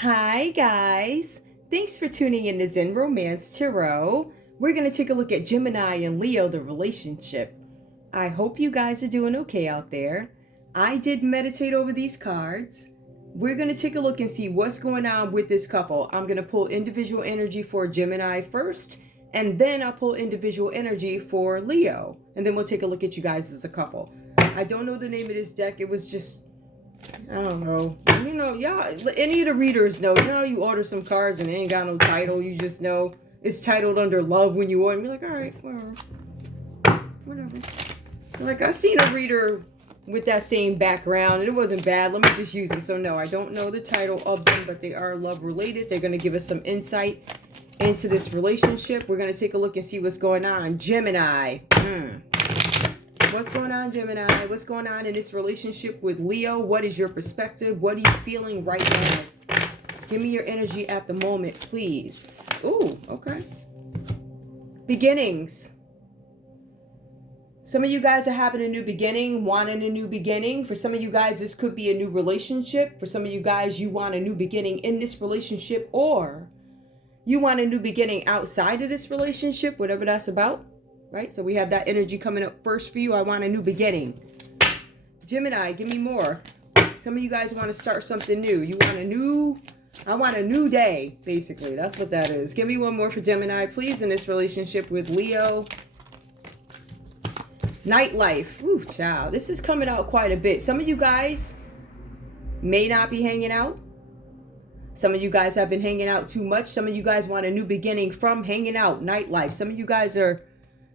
Hi guys, thanks for tuning in to Zen Romance Tarot. We're going to take a look at Gemini and Leo, the relationship. I hope you guys are doing okay out there. I did meditate over these cards. We're going to take a look and see what's going on with this couple. I'm going to pull individual energy for Gemini first, and then I'll pull individual energy for Leo. And then we'll take a look at you guys as a couple. I don't know the name of this deck. It was just, I don't know. You know, y'all, any of the readers know. You know how you order some cards and they ain't got no title. You just know it's titled under love when you order. And you're like, all right, whatever. Like, I seen a reader with that same background and it wasn't bad. Let me just use them. So no, I don't know the title of them, but they are love related. They're going to give us some insight into this relationship. We're going to take a look and see what's going on. Gemini. What's going on, Gemini? What's going on in this relationship with Leo? What is your perspective? What are you feeling right now? Give me your energy at the moment, please. Ooh, okay. Beginnings. Some of you guys are having a new beginning, wanting a new beginning. For some of you guys, this could be a new relationship. For some of you guys, you want a new beginning in this relationship, or you want a new beginning outside of this relationship, whatever that's about. Right? So we have that energy coming up first for you. I want a new beginning. Gemini, give me more. Some of you guys want to start something new. I want a new day, basically. That's what that is. Give me one more for Gemini, please, in this relationship with Leo. Nightlife. Ooh, child. This is coming out quite a bit. Some of you guys may not be hanging out. Some of you guys have been hanging out too much. Some of you guys want a new beginning from hanging out. Nightlife. Some of you guys are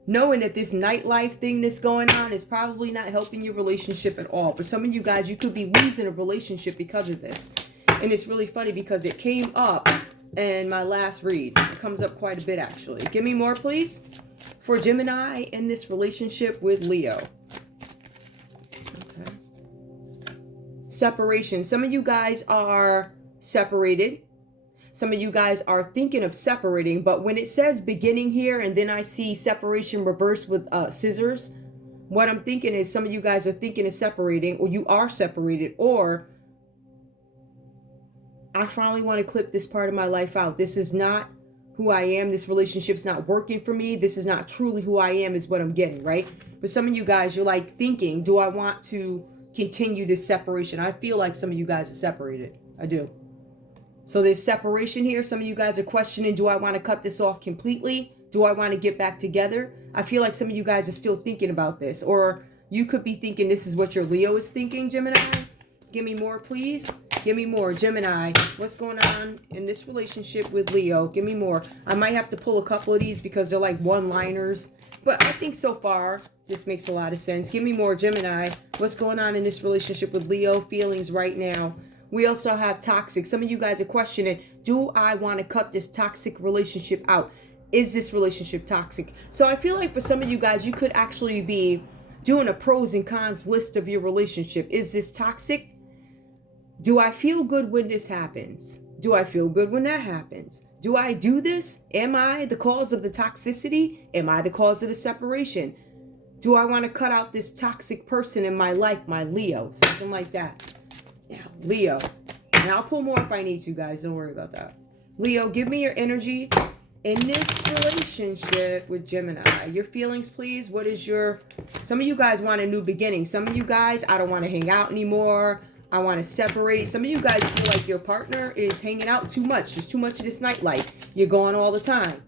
knowing that this nightlife thing that's going on is probably not helping your relationship at all. For some of you guys, you could be losing a relationship because of this. And it's really funny because it came up in my last read. It comes up quite a bit, actually. Give me more, please, for Gemini in this relationship with Leo. Okay. Separation. Some of you guys are separated. Some of you guys are thinking of separating, but when it says beginning here and then I see separation reversed with scissors, what I'm thinking is some of you guys are thinking of separating, or you are separated, or I finally want to clip this part of my life out. This is not who I am. This relationship's not working for me. This is not truly who I am is what I'm getting, right? But some of you guys, you're like thinking, do I want to continue this separation? I feel like some of you guys are separated. I do. So there's separation here. Some of you guys are questioning, do I want to cut this off completely? Do I want to get back together? I feel like some of you guys are still thinking about this. Or you could be thinking this is what your Leo is thinking, Gemini. Give me more, please. Give me more, Gemini. What's going on in this relationship with Leo? Give me more. I might have to pull a couple of these because they're like one-liners. But I think so far, this makes a lot of sense. Give me more, Gemini. What's going on in this relationship with Leo? Feelings right now. We also have toxic. Some of you guys are questioning, do I want to cut this toxic relationship out? Is this relationship toxic? So I feel like for some of you guys, you could actually be doing a pros and cons list of your relationship. Is this toxic? Do I feel good when this happens? Do I feel good when that happens? Do I do this? Am I the cause of the toxicity? Am I the cause of the separation? Do I want to cut out this toxic person in my life, my Leo? Something like that. Now, Leo, and I'll pull more if I need to, guys. Don't worry about that. Leo, give me your energy in this relationship with Gemini. Your feelings, please. What is your... Some of you guys want a new beginning. Some of you guys, I don't want to hang out anymore. I want to separate. Some of you guys feel like your partner is hanging out too much. There's too much of this nightlife. You're going all the time.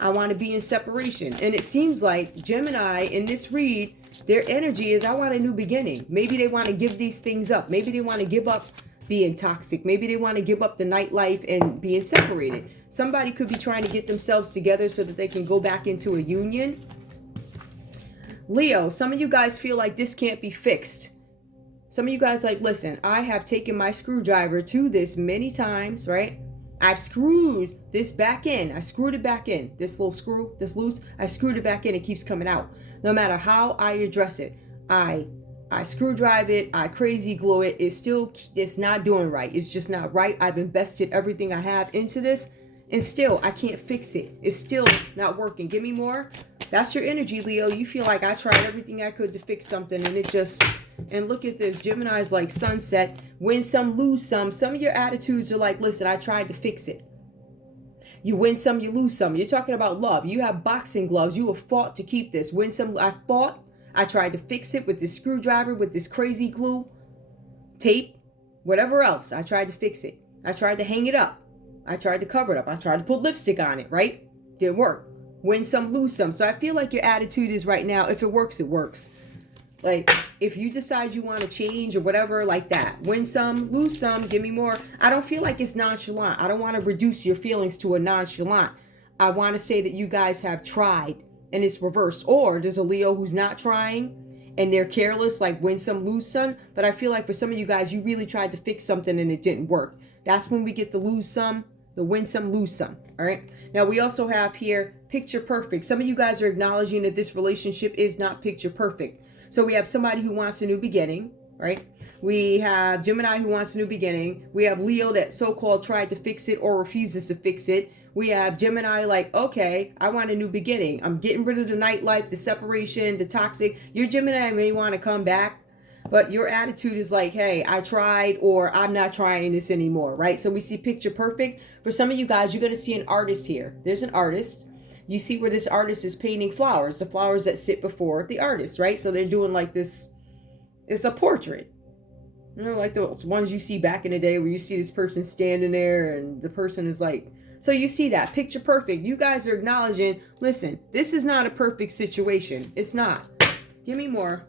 I want to be in separation. And it seems like Gemini in this read, their energy is I want a new beginning. Maybe they want to give these things up. Maybe they want to give up being toxic. Maybe they want to give up the nightlife and being separated. Somebody could be trying to get themselves together so that they can go back into a union. Leo, some of you guys feel like this can't be fixed. Some of you guys like, listen, I have taken my screwdriver to this many times, right? I've screwed this back in. I screwed it back in. This little screw, this loose, I screwed it back in. It keeps coming out. No matter how I address it, I screw drive it, I crazy glue it. It's not doing right. It's just not right. I've invested everything I have into this and still I can't fix it. It's still not working. Give me more. That's your energy, Leo. You feel like I tried everything I could to fix something and it just And look at this. Gemini's like sunset. Win some, lose some. Some of your attitudes are like, listen, I tried to fix it. You win some, you lose some. You're talking about love. You have boxing gloves. You have fought to keep this. Win some, I fought. I tried to fix it with this screwdriver, with this crazy glue, tape, whatever else. I tried to fix it. I tried to hang it up. I tried to cover it up. I tried to put lipstick on it, right? Didn't work. Win some, lose some. So I feel like your attitude is right now, if it works, it works. Like, if you decide you want to change or whatever, like that. Win some, lose some, give me more. I don't feel like it's nonchalant. I don't want to reduce your feelings to a nonchalant. I want to say that you guys have tried and it's reversed. Or there's a Leo who's not trying and they're careless, like win some, lose some. But I feel like for some of you guys, you really tried to fix something and it didn't work. That's when we get the lose some, the win some, lose some. All right. Now we also have here picture perfect. Some of you guys are acknowledging that this relationship is not picture perfect. So we have somebody who wants a new beginning, right? We have Gemini who wants a new beginning. We have Leo that so-called tried to fix it or refuses to fix it. We have Gemini like, okay, I want a new beginning. I'm getting rid of the nightlife, the separation, the toxic. Your Gemini may want to come back, but your attitude is like, hey, I tried, or I'm not trying this anymore, right? So we see picture perfect. For some of you guys, you're going to see an artist here. There's an artist. You see where this artist is painting flowers, the flowers that sit before the artist, right? So they're doing like this, it's a portrait. You know, like those ones you see back in the day where you see this person standing there and the person is like, so you see that, picture perfect. You guys are acknowledging, listen, this is not a perfect situation. It's not. Give me more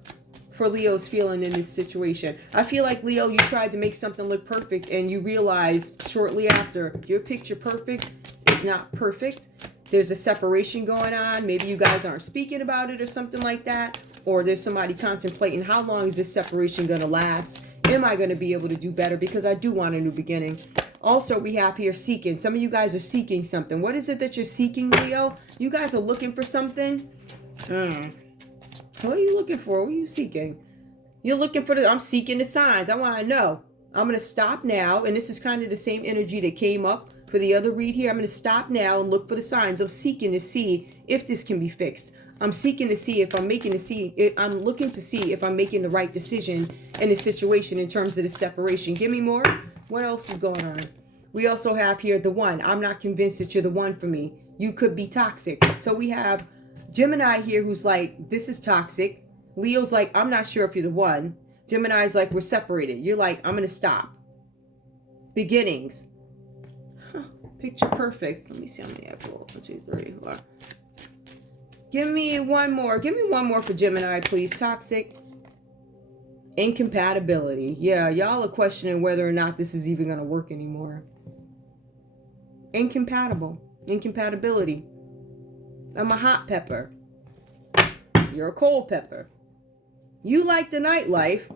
for Leo's feeling in this situation. I feel like, Leo, you tried to make something look perfect and you realized shortly after your picture perfect is not perfect. There's a separation going on. Maybe you guys aren't speaking about it or something like that. Or there's somebody contemplating, how long is this separation going to last? Am I going to be able to do better? Because I do want a new beginning. Also, we have here seeking. Some of you guys are seeking something. What is it that you're seeking, Leo? You guys are looking for something? What are you looking for? What are you seeking? You're looking for I'm seeking the signs. I want to know. I'm going to stop now. And this is kind of the same energy that came up for the other read here. I'm going to stop now and look for the signs. I'm seeking to see if this can be fixed. I'm seeking to see if I'm I'm looking to see if I'm making the right decision in the situation in terms of the separation. Give me more. What else is going on? We also have here the one. I'm not convinced that you're the one for me. You could be toxic. So we have Gemini here who's like, this is toxic. Leo's like, I'm not sure if you're the one. Gemini's like, we're separated. You're like, I'm going to stop. Beginnings. Picture perfect. Let me see how many I pulled. 1, 2, 3, 4. Give me one more. Give me one more for Gemini, please. Toxic. Incompatibility. Yeah, y'all are questioning whether or not this is even going to work anymore. Incompatible. Incompatibility. I'm a hot pepper. You're a cold pepper. You like the nightlife.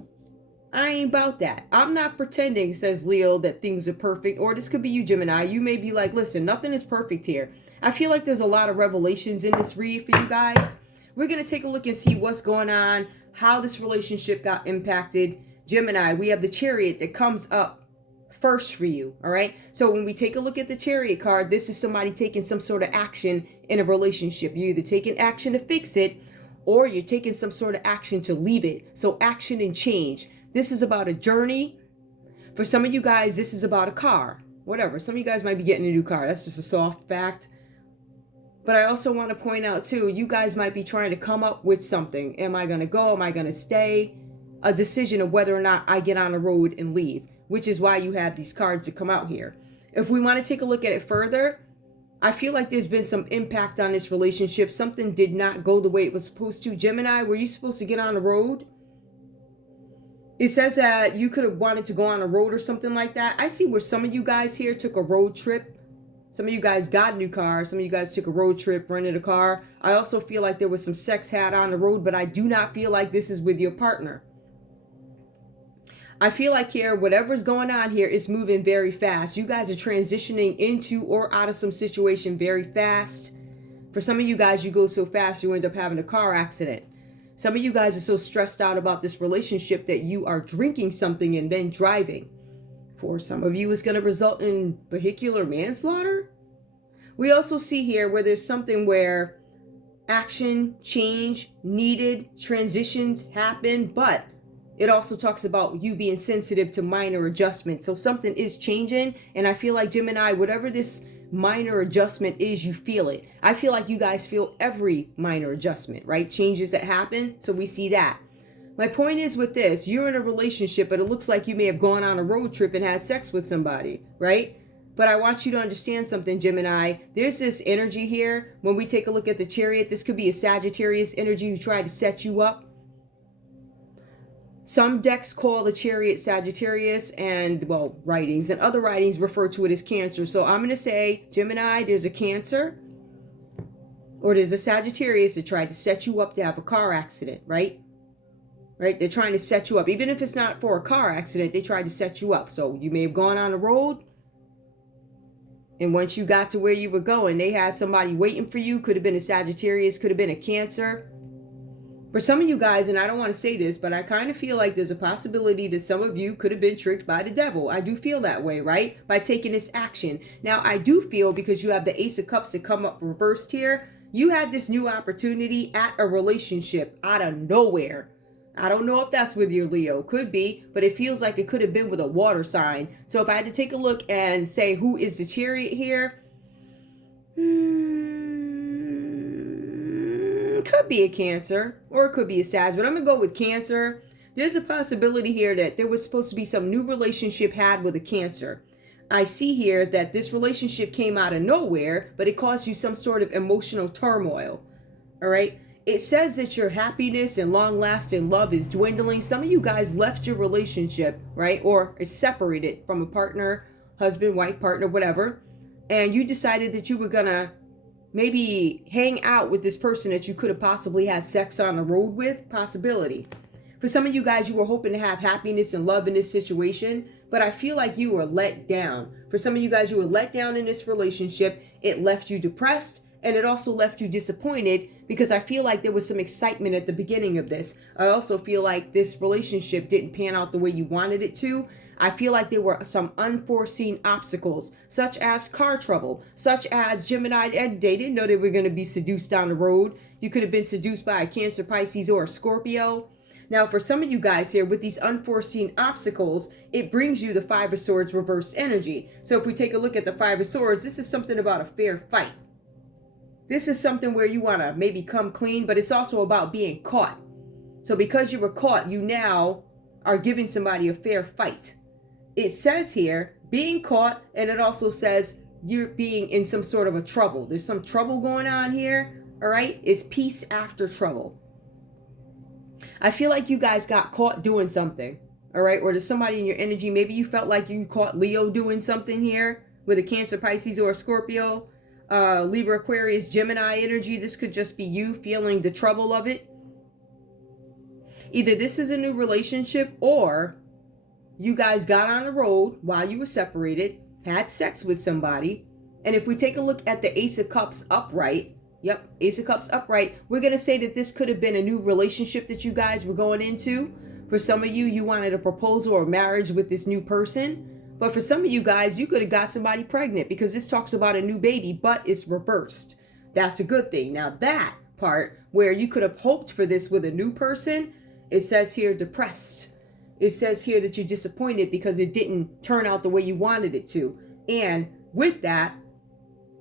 I ain't about that. I'm not pretending, says Leo, that things are perfect. Or this could be you, Gemini. You may be like, listen, nothing is perfect here. I feel like there's a lot of revelations in this read for you guys. We're going to take a look and see what's going on, how this relationship got impacted. Gemini, we have the Chariot that comes up first for you, all right? So when we take a look at the Chariot card, this is somebody taking some sort of action in a relationship. You're either taking action to fix it, or you're taking some sort of action to leave it. So action and change. This is about a journey. For some of you guys, this is about a car. Whatever. Some of you guys might be getting a new car. That's just a soft fact. But I also want to point out, too, you guys might be trying to come up with something. Am I going to go? Am I going to stay? A decision of whether or not I get on the road and leave, which is why you have these cards that come out here. If we want to take a look at it further, I feel like there's been some impact on this relationship. Something did not go the way it was supposed to. Gemini, were you supposed to get on the road? It says that you could have wanted to go on a road or something like that. I see where some of you guys here took a road trip. Some of you guys got a new car. Some of you guys took a road trip, rented a car. I also feel like there was some sex had on the road, but I do not feel like this is with your partner. I feel like here, whatever's going on here is moving very fast. You guys are transitioning into or out of some situation very fast. For some of you guys, you go so fast, you end up having a car accident. Some of you guys are so stressed out about this relationship that you are drinking something and then driving. For some of you, it's going to result in vehicular manslaughter. We also see here where there's something where action, change, needed, transitions happen, but It also talks about you being sensitive to minor adjustments. So something is changing. And I feel like Gemini, whatever this minor adjustment is, you feel it. I feel like you guys feel every minor adjustment, right? Changes that happen. So we see that. My point is with this, you're in a relationship, but it looks like you may have gone on a road trip and had sex with somebody, right? But I want you to understand something, Gemini. There's this energy here. When we take a look at the Chariot, this could be a Sagittarius energy who tried to set you up. Some decks call the Chariot Sagittarius, and, well, writings and other writings refer to it as Cancer. So I'm going to say, Gemini, there's a Cancer or there's a Sagittarius that tried to set you up to have a car accident, right? Right? They're trying to set you up. Even if it's not for a car accident, they tried to set you up. So you may have gone on a road, and once you got to where you were going, they had somebody waiting for you. Could have been a Sagittarius, could have been a Cancer. For some of you guys, and I don't want to say this, but I kind of feel like there's a possibility that some of you could have been tricked by the devil. I do feel that way, right? By taking this action. Now, I do feel, because you have the Ace of Cups that come up reversed here, you had this new opportunity at a relationship out of nowhere. I don't know if that's with your Leo. Could be, but it feels like it could have been with a water sign. So if I had to take a look and say who is the Chariot here, could be a Cancer or it could be a Sag, but I'm going to go with Cancer. There's a possibility here that there was supposed to be some new relationship had with a Cancer. I see here that this relationship came out of nowhere, but it caused you some sort of emotional turmoil. All right. It says that your happiness and long-lasting love is dwindling. Some of you guys left your relationship, right? Or is separated from a partner, husband, wife, partner, whatever. And you decided that you were going to maybe hang out with this person that you could have possibly had sex on the road with. Possibility. For some of you guys, you were hoping to have happiness and love in this situation, but I feel like you were let down. For some of you guys, you were let down in this relationship. It left you depressed. And it also left you disappointed, because I feel like there was some excitement at the beginning of this. I also feel like this relationship didn't pan out the way you wanted it to. I feel like there were some unforeseen obstacles, such as car trouble, such as Gemini, and they didn't know they were going to be seduced down the road. You could have been seduced by a Cancer, Pisces, or a Scorpio. Now, for some of you guys here, with these unforeseen obstacles, it brings you the Five of Swords reverse energy. So if we take a look at the Five of Swords, this is something about a fair fight. This is something where you want to maybe come clean, but it's also about being caught. So because you were caught, you now are giving somebody a fair fight. It says here, being caught, and it also says you're being in some sort of a trouble. There's some trouble going on here, all right? It's peace after trouble. I feel like you guys got caught doing something, all right? Or there's somebody in your energy. Maybe you felt like you caught Leo doing something here with a Cancer, Pisces, or a Scorpio. Libra, Aquarius, Gemini energy. This could just be you feeling the trouble of it. Either this is a new relationship, or you guys got on the road while you were separated, had sex with somebody. And if we take a look at the Ace of Cups upright, yep, Ace of Cups upright, we're going to say that this could have been a new relationship that you guys were going into. For some of you, you wanted a proposal or marriage with this new person. But for some of you guys, you could have got somebody pregnant, because this talks about a new baby, but it's reversed. That's a good thing. Now that part where you could have hoped for this with a new person, it says here depressed. It says here that you're disappointed because it didn't turn out the way you wanted it to. And with that,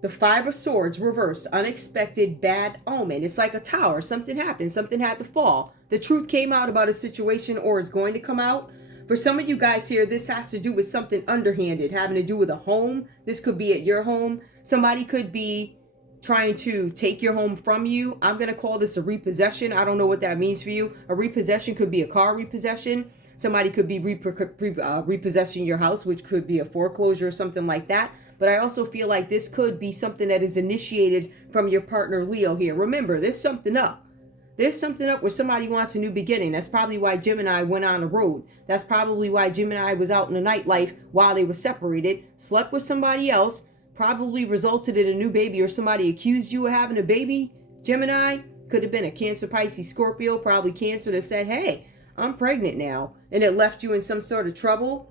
the Five of Swords reversed, unexpected bad omen. It's like a tower. Something happened. Something had to fall. The truth came out about a situation, or it's going to come out. For some of you guys here, this has to do with something underhanded, having to do with a home. This could be at your home. Somebody could be trying to take your home from you. I'm going to call this a repossession. I don't know what that means for you. A repossession could be a car repossession. Somebody could be repossessing your house, which could be a foreclosure or something like that. But I also feel like this could be something that is initiated from your partner Leo here. Remember, there's something up. There's something up where somebody wants a new beginning. That's probably why Gemini went on the road. That's probably why Gemini was out in the nightlife while they were separated, slept with somebody else, probably resulted in a new baby, or somebody accused you of having a baby. Gemini could have been a Cancer, Pisces, Scorpio, probably Cancer, that said, hey, I'm pregnant now. And it left you in some sort of trouble.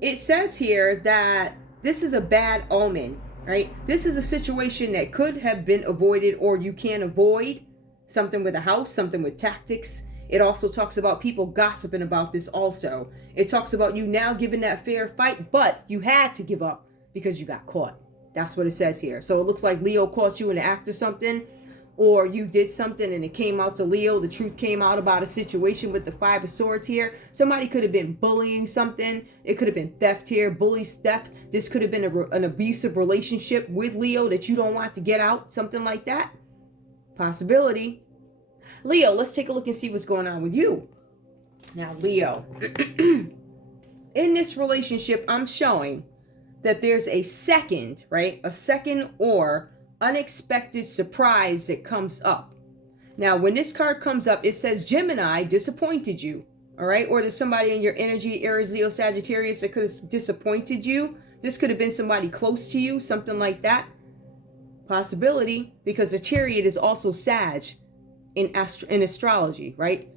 It says here that this is a bad omen, right? This is a situation that could have been avoided, or you can avoid. Something with a house, something with tactics. It also talks about people gossiping about this also. It talks about you now giving that fair fight, but you had to give up because you got caught. That's what it says here. So it looks like Leo caught you in the act or something, or you did something and it came out to Leo. The truth came out about a situation with the Five of Swords here. Somebody could have been bullying something. It could have been theft here, bullies, theft. This could have been an abusive relationship with Leo that you don't want to get out, something like that. Possibility. Leo, let's take a look and see what's going on with you. Now, Leo, in this relationship, I'm showing that there's a second, right? A second or unexpected surprise that comes up. Now, when this card comes up, it says Gemini disappointed you, all right? Or there's somebody in your energy, Aries, Leo, Sagittarius, that could have disappointed you. This could have been somebody close to you, something like that. Possibility, because the Chariot is also Sag in astrology, right?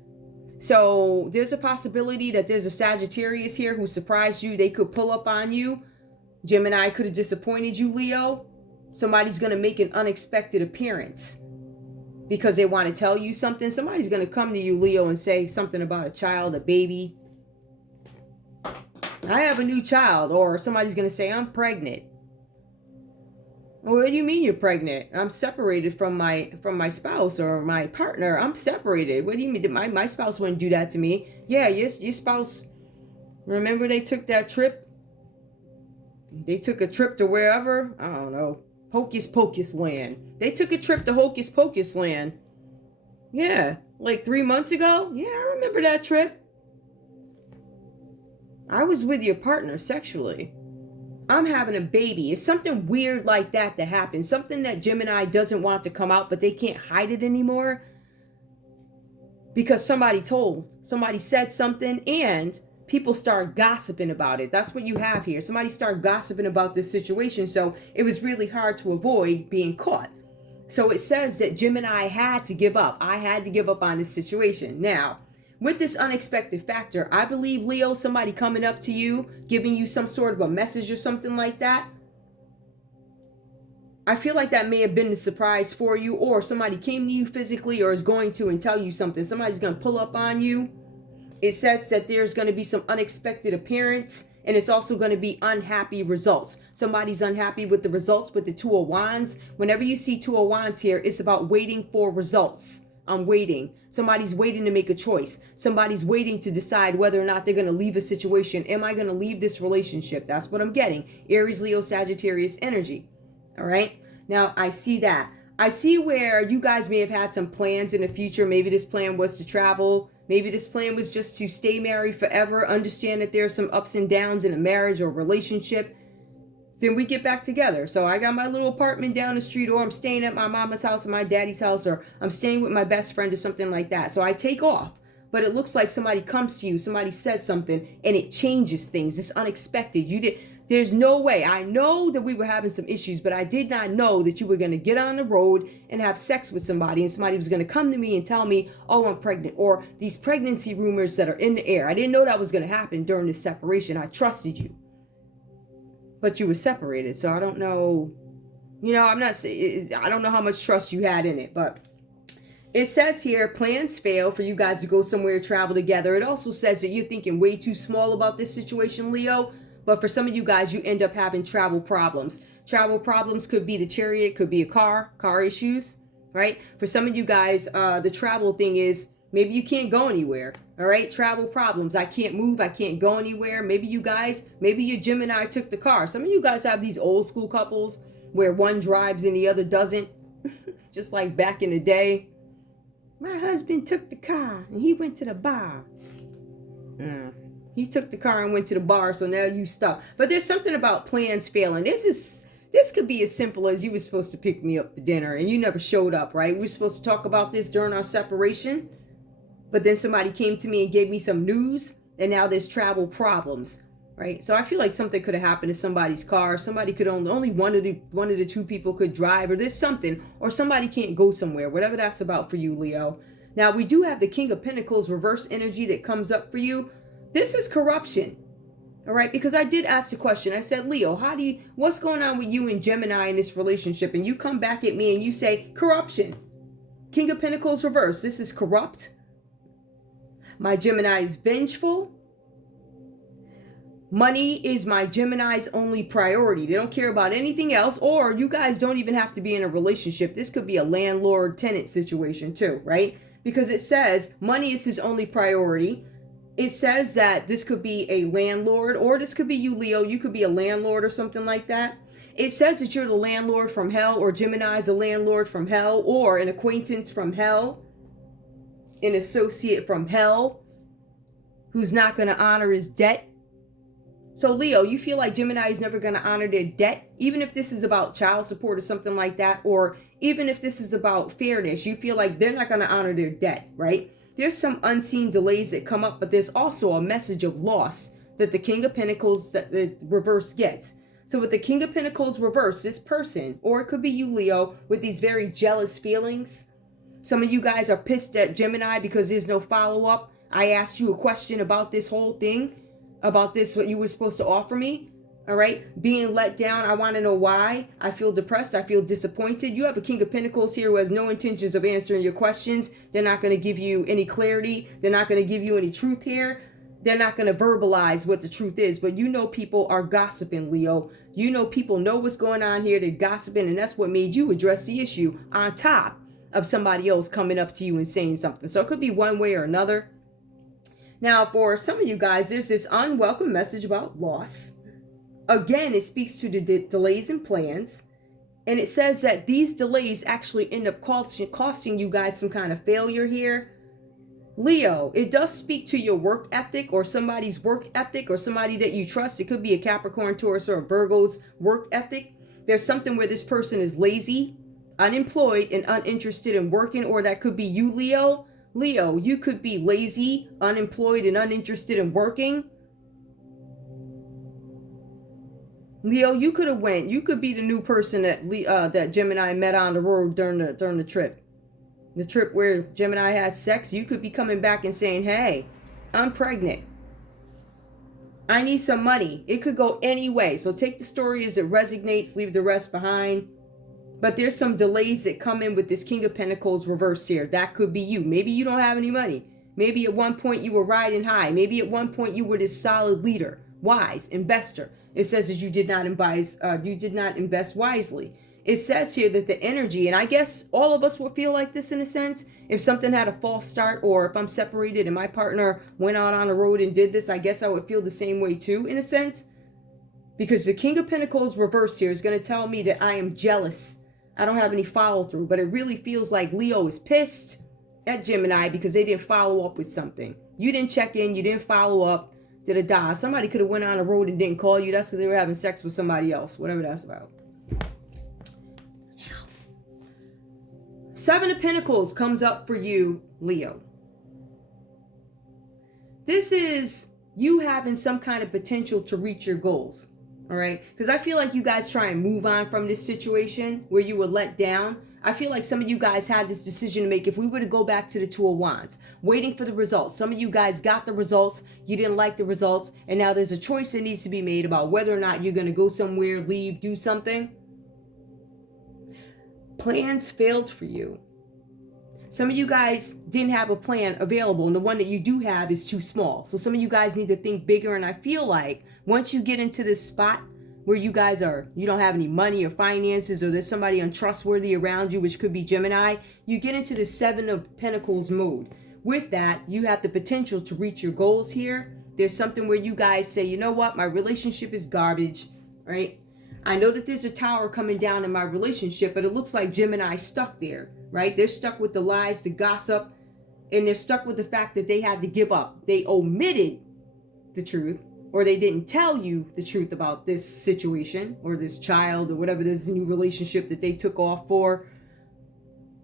So there's a possibility that there's a Sagittarius here who surprised you. They could pull up on you. Gemini could have disappointed you, Leo. Somebody's going to make an unexpected appearance because they want to tell you something. Somebody's going to come to you, Leo, and say something about a child, a baby. I have a new child. Or somebody's going to say, I'm pregnant. Well, what do you mean you're pregnant? I'm separated from my spouse or my partner. I'm separated. What do you mean? My spouse wouldn't do that to me. Yeah, your spouse, remember they took that trip? They took a trip to wherever? I don't know. Hocus Pocus land. They took a trip to Hocus Pocus land. Yeah, like 3 months ago? Yeah, I remember that trip. I was with your partner sexually. I'm having a baby. It's something weird like that happens. Something that Gemini doesn't want to come out, but they can't hide it anymore. Because somebody said something, and people start gossiping about it. That's what you have here. Somebody started gossiping about this situation, so it was really hard to avoid being caught. So it says that Gemini had to give up. I had to give up on this situation. Now, with this unexpected factor, I believe, Leo, somebody coming up to you, giving you some sort of a message or something like that. I feel like that may have been the surprise for you, or somebody came to you physically or is going to and tell you something. Somebody's going to pull up on you. It says that there's going to be some unexpected appearance, and it's also going to be unhappy results. Somebody's unhappy with the results with the Two of Wands. Whenever you see Two of Wands here, it's about waiting for results. I'm waiting. Somebody's waiting to make a choice. Somebody's waiting to decide whether or not they're going to leave a situation. Am I going to leave this relationship? That's what I'm getting. Aries, Leo, Sagittarius energy. All right. Now, I see that. I see where you guys may have had some plans in the future. Maybe this plan was to travel. Maybe this plan was just to stay married forever. Understand that there's some ups and downs in a marriage or relationship. Then we get back together. So I got my little apartment down the street, or I'm staying at my mama's house or my daddy's house, or I'm staying with my best friend or something like that. So I take off. But it looks like somebody comes to you, somebody says something, and it changes things. It's unexpected. There's no way. I know that we were having some issues, but I did not know that you were going to get on the road and have sex with somebody, and somebody was going to come to me and tell me, oh, I'm pregnant, or these pregnancy rumors that are in the air. I didn't know that was going to happen during this separation. I trusted you. But you were separated, so I don't know. I don't know how much trust you had in it, but it says here, plans fail for you guys to go somewhere, travel together. It also says that you're thinking way too small about this situation, Leo. But for some of you guys, you end up having travel problems. Travel problems could be the Chariot, could be a car issues, right? For some of you guys, the travel thing is maybe you can't go anywhere. All right, travel problems. I can't move. I can't go anywhere. Maybe your Gemini took the car. Some of you guys have these old school couples where one drives and the other doesn't. Just like back in the day. My husband took the car and he went to the bar. He took the car and went to the bar, so now you stuck. But there's something about plans failing. This could be as simple as you were supposed to pick me up for dinner and you never showed up, right? We were supposed to talk about this during our separation. But then somebody came to me and gave me some news, and now there's travel problems, right? So I feel like something could have happened to somebody's car. Somebody could only one of the two people could drive, or there's something, or somebody can't go somewhere, whatever that's about for you, Leo. Now, we do have the King of Pentacles reverse energy that comes up for you. This is corruption, all right? Because I did ask the question. I said, Leo, what's going on with you and Gemini in this relationship? And you come back at me and you say, corruption. King of Pentacles reverse. This is corrupt. My Gemini is vengeful. Money is my Gemini's only priority. They don't care about anything else, or you guys don't even have to be in a relationship. This could be a landlord-tenant situation too, right? Because it says money is his only priority. It says that this could be a landlord, or this could be you, Leo. You could be a landlord or something like that. It says that you're the landlord from hell, or Gemini is a landlord from hell, or an acquaintance from hell, an associate from hell who's not going to honor his debt. So Leo, you feel like Gemini is never going to honor their debt, even if this is about child support or something like that, or even if this is about fairness, you feel like they're not going to honor their debt, right? There's some unseen delays that come up, but there's also a message of loss that the King of Pentacles, that the reverse gets. So with the King of Pentacles reverse, this person, or it could be you, Leo, with these very jealous feelings. Some of you guys are pissed at Gemini because there's no follow-up. I asked you a question about this whole thing, about this, what you were supposed to offer me. All right. Being let down. I want to know why. I feel depressed. I feel disappointed. You have a King of Pentacles here who has no intentions of answering your questions. They're not going to give you any clarity. They're not going to give you any truth here. They're not going to verbalize what the truth is. But you know people are gossiping, Leo. You know people know what's going on here. They're gossiping. And that's what made you address the issue on top of somebody else coming up to you and saying something. So it could be one way or another. Now, for some of you guys, there's this unwelcome message about loss. Again, it speaks to the delays in plans. And it says that these delays actually end up costing you guys some kind of failure here. Leo, it does speak to your work ethic, or somebody's work ethic, or somebody that you trust. It could be a Capricorn, Taurus, or a Virgo's work ethic. There's something where this person is lazy, unemployed, and uninterested in working, or that could be you, Leo. Leo, you could be lazy, unemployed, and uninterested in working. Leo, you could be the new person that Gemini met on the road during the trip. The trip where Gemini has sex. You could be coming back and saying, hey, I'm pregnant. I need some money. It could go any way. So take the story as it resonates, leave the rest behind. But there's some delays that come in with this King of Pentacles reverse here. That could be you. Maybe you don't have any money. Maybe at one point you were riding high. Maybe at one point you were this solid leader, wise, investor. It says that you did not invest wisely. It says here that the energy, and I guess all of us would feel like this in a sense, if something had a false start, or if I'm separated and my partner went out on the road and did this, I guess I would feel the same way too, in a sense. Because the King of Pentacles reverse here is going to tell me that I am jealous. I don't have any follow through, but it really feels like Leo is pissed at Gemini because they didn't follow up with something. You didn't check in. You didn't follow up. Da-da-da. Somebody could have went on the road and didn't call you. That's because they were having sex with somebody else, whatever that's about. Seven of Pentacles comes up for you, Leo. This is you having some kind of potential to reach your goals. All right. Because I feel like you guys try and move on from this situation where you were let down. I feel like some of you guys had this decision to make. If we were to go back to the Two of Wands, waiting for the results. Some of you guys got the results. You didn't like the results. And now there's a choice that needs to be made about whether or not you're going to go somewhere, leave, do something. Plans failed for you. Some of you guys didn't have a plan available, and the one that you do have is too small. So some of you guys need to think bigger, and I feel like once you get into this spot where you don't have any money or finances, or there's somebody untrustworthy around you, which could be Gemini, you get into the Seven of Pentacles mode. With that, you have the potential to reach your goals here. There's something where you guys say, you know what, my relationship is garbage, right? I know that there's a tower coming down in my relationship, but it looks like Gemini's stuck there, right? They're stuck with the lies, the gossip, and they're stuck with the fact that they had to give up. They omitted the truth, or they didn't tell you the truth about this situation or this child or whatever this new relationship that they took off for.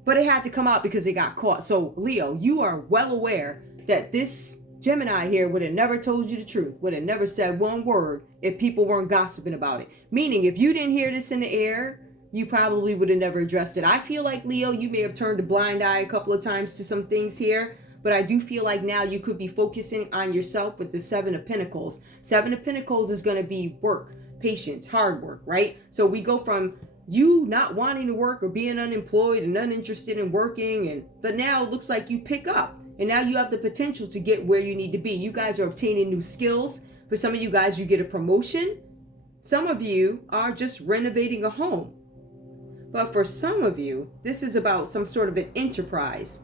But it had to come out because they got caught. So Leo, you are well aware that this Gemini here would have never told you the truth, would have never said one word if people weren't gossiping about it. Meaning, if you didn't hear this in the air, you probably would have never addressed it. I feel like, Leo, you may have turned a blind eye a couple of times to some things here, but I do feel like now you could be focusing on yourself with the Seven of Pentacles. Seven of Pentacles is going to be work, patience, hard work, right? So we go from you not wanting to work or being unemployed and uninterested in working, but now it looks like you pick up And now you have the potential to get where you need to be. You guys are obtaining new skills. For some of you guys, you get a promotion. Some of you are just renovating a home. But for some of you, this is about some sort of an enterprise.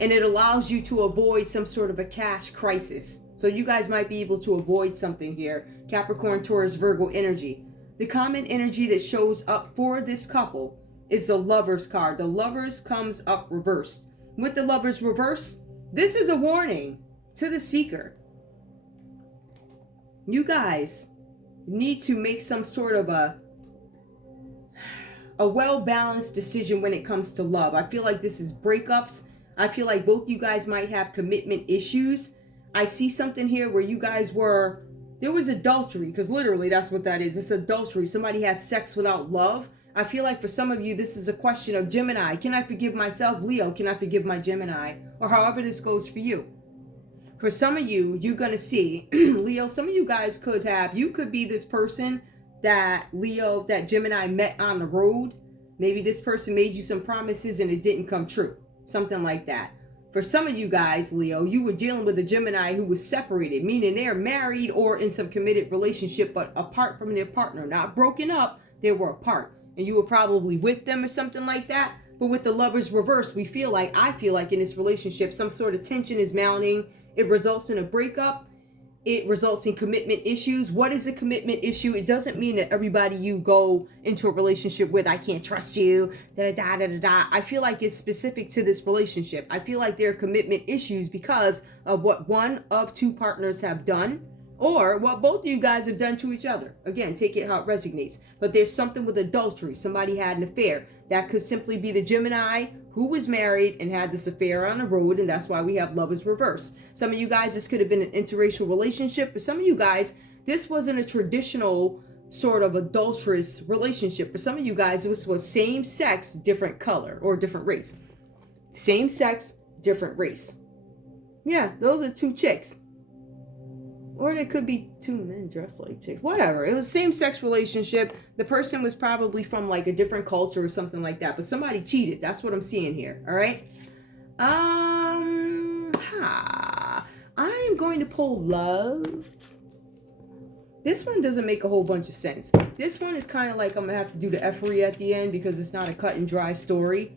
And it allows you to avoid some sort of a cash crisis. So you guys might be able to avoid something here. Capricorn, Taurus, Virgo energy. The common energy that shows up for this couple is the Lovers card. The Lovers comes up reversed. With the Lovers reverse, this is a warning to the seeker. You guys need to make some sort of a well-balanced decision when it comes to love. I feel like this is breakups. I feel like both you guys might have commitment issues. I see something here where you guys there was adultery, because literally that's what that is. It's adultery. Somebody has sex without love. I feel like for some of you, this is a question of Gemini. Can I forgive myself? Leo, can I forgive my Gemini? Or however this goes for you. For some of you, you're going to see, Leo, some of you guys you could be this person that Gemini met on the road. Maybe this person made you some promises and it didn't come true. Something like that. For some of you guys, Leo, you were dealing with a Gemini who was separated, meaning they're married or in some committed relationship, but apart from their partner, not broken up, they were apart. And you were probably with them or something like that. But with the Lovers reverse, I feel like in this relationship, some sort of tension is mounting. It results in a breakup. It results in commitment issues. What is a commitment issue? It doesn't mean that everybody you go into a relationship with, I can't trust you, da-da-da-da-da-da. I feel like it's specific to this relationship. I feel like there are commitment issues because of what one of two partners have done, or what both of you guys have done to each other. Again, take it how it resonates. But there's something with adultery. Somebody had an affair. That could simply be the Gemini who was married and had this affair on the road, and that's why we have Lovers reverse. Some of you guys, this could have been an interracial relationship. For some of you guys, this wasn't a traditional sort of adulterous relationship. For some of you guys, this was same sex, different color, or different race. Same sex, different race. Yeah, those are two chicks. Or there could be two men dressed like chicks. Whatever. It was a same-sex relationship. The person was probably from like a different culture or something like that. But somebody cheated. That's what I'm seeing here. All right. I am going to pull love. This one doesn't make a whole bunch of sense. This one is kind of like I'm going to have to do the effery at the end because it's not a cut and dry story.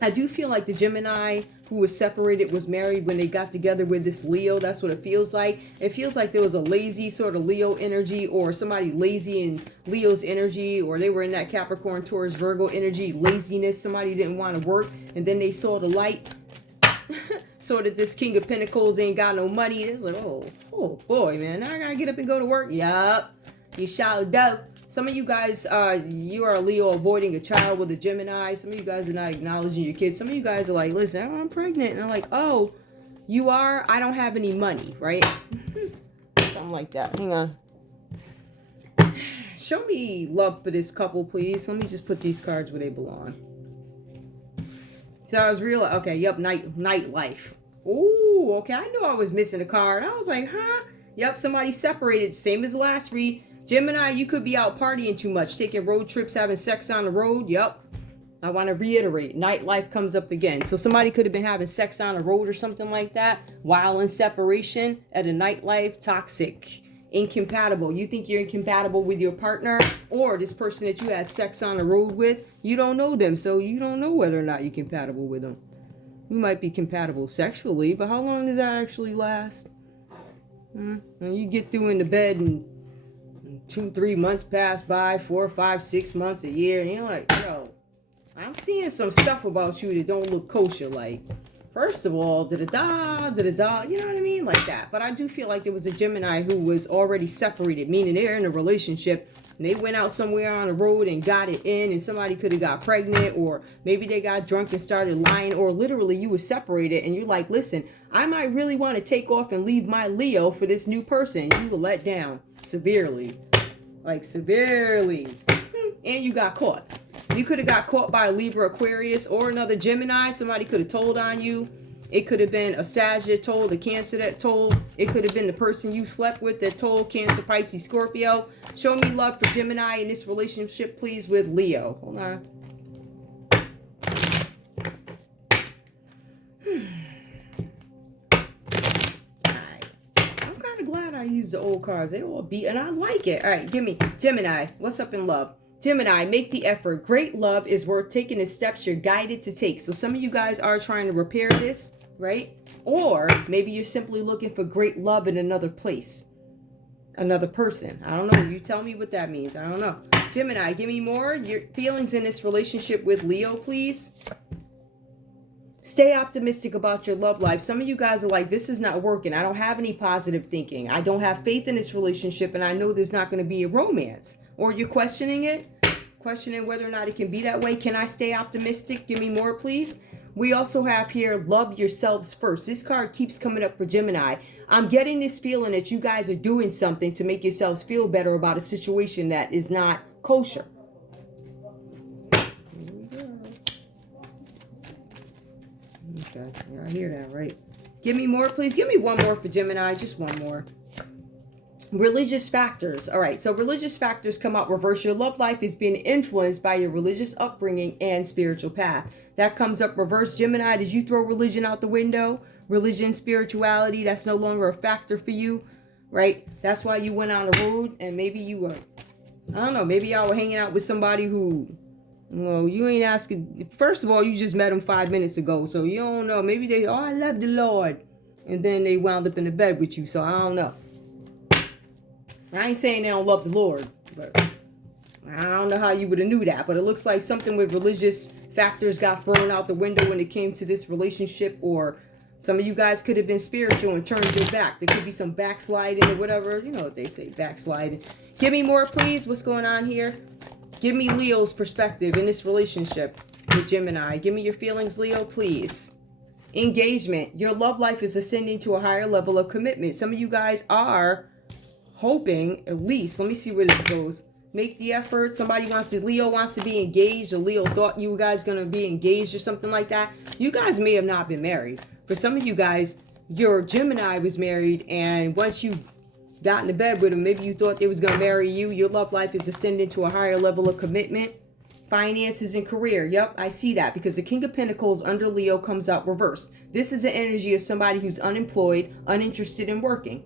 I do feel like the Gemini who was separated was married when they got together with this Leo. That's what it feels like. It feels like there was a lazy sort of Leo energy, or somebody lazy in Leo's energy, or they were in that Capricorn, Taurus, Virgo energy, laziness. Somebody didn't want to work, and then they saw the light. Saw that this King of Pentacles ain't got no money. It was like, oh boy, man, now I gotta get up and go to work. Yup, you shall do. Some of you guys, you are a Leo avoiding a child with a Gemini. Some of you guys are not acknowledging your kids. Some of you guys are like, listen, I'm pregnant. And I'm like, oh, you are? I don't have any money, right? Something like that. Hang on. Show me love for this couple, please. Let me just put these cards where they belong. So I was real. Okay, yep, nightlife. Ooh, okay. I knew I was missing a card. I was like, huh? Yep, somebody separated. Same as last read. Gemini, you could be out partying too much, taking road trips, having sex on the road. Yep. I want to reiterate, nightlife comes up again. So somebody could have been having sex on the road or something like that while in separation at a nightlife. Toxic, incompatible. You think you're incompatible with your partner, or this person that you had sex on the road with, you don't know them, so you don't know whether or not you're compatible with them. You might be compatible sexually, but how long does that actually last? When you get through in the bed and 2-3 months pass by, 4, 5, 6 months, a year, and you're like, yo, I'm seeing some stuff about you that don't look kosher. Like, first of all, da-da-da, da-da-da, you know what I mean? Like that. But I do feel like there was a Gemini who was already separated, meaning they're in a relationship, and they went out somewhere on the road and got it in, and somebody could have got pregnant, or maybe they got drunk and started lying, or literally you were separated, and you're like, listen, I might really want to take off and leave my Leo for this new person. You were let down severely. Like severely. And you got caught. You could have got caught by a Libra, Aquarius, or another Gemini. Somebody could have told on you. It could have been a Sag that told, a Cancer that told. It could have been the person you slept with that told. Cancer, Pisces, Scorpio. Show me love for Gemini in this relationship, please, with Leo. Hold on. is the old cards. They all beat, and I like it. All right, give me Gemini. What's up in love? Gemini, make the effort. Great love is worth taking the steps you're guided to take. So some of you guys are trying to repair this, right? Or maybe you're simply looking for great love in another place, another person. I don't know. You tell me what that means. I don't know. Gemini, give me more. Your feelings in this relationship with Leo, please. Stay optimistic about your love life. Some of you guys are like, this is not working. I don't have any positive thinking. I don't have faith in this relationship, and I know there's not going to be a romance. Or you're questioning it, questioning whether or not it can be that way. Can I stay optimistic? Give me more, please. We also have here, love yourselves first. This card keeps coming up for Gemini. I'm getting this feeling that you guys are doing something to make yourselves feel better about a situation that is not kosher. Okay, yeah, I hear that, right? Give me more, please. Give me one more for Gemini. Just one more. Religious factors. All right, so religious factors come out reverse. Your love life is being influenced by your religious upbringing and spiritual path. That comes up reverse. Gemini, did you throw religion out the window? Religion, spirituality, that's no longer a factor for you, right? That's why you went on the road, and maybe you were, I don't know, maybe y'all were hanging out with somebody who, well, you ain't asking. First of all, you just met them 5 minutes ago, so you don't know. Maybe they, oh, I love the Lord. And then they wound up in the bed with you, so I don't know. I ain't saying they don't love the Lord, but I don't know how you would have knew that. But it looks like something with religious factors got thrown out the window when it came to this relationship, or some of you guys could have been spiritual and turned your back. There could be some backsliding or whatever. You know what they say, backsliding. Give me more, please. What's going on here? Give me Leo's perspective in this relationship with Gemini. Give me your feelings, Leo, please. Engagement. Your love life is ascending to a higher level of commitment. Some of you guys are hoping, at least, let me see where this goes. Make the effort. Somebody wants to, Leo wants to be engaged, or Leo thought you guys going to be engaged or something like that. You guys may have not been married. For some of you guys, your Gemini was married, and once you got into bed with him, maybe you thought they was going to marry you. Your love life is ascending to a higher level of commitment. Finances and career. Yep, I see that, because the King of Pentacles under Leo comes out reversed. This is the energy of somebody who's unemployed, uninterested in working.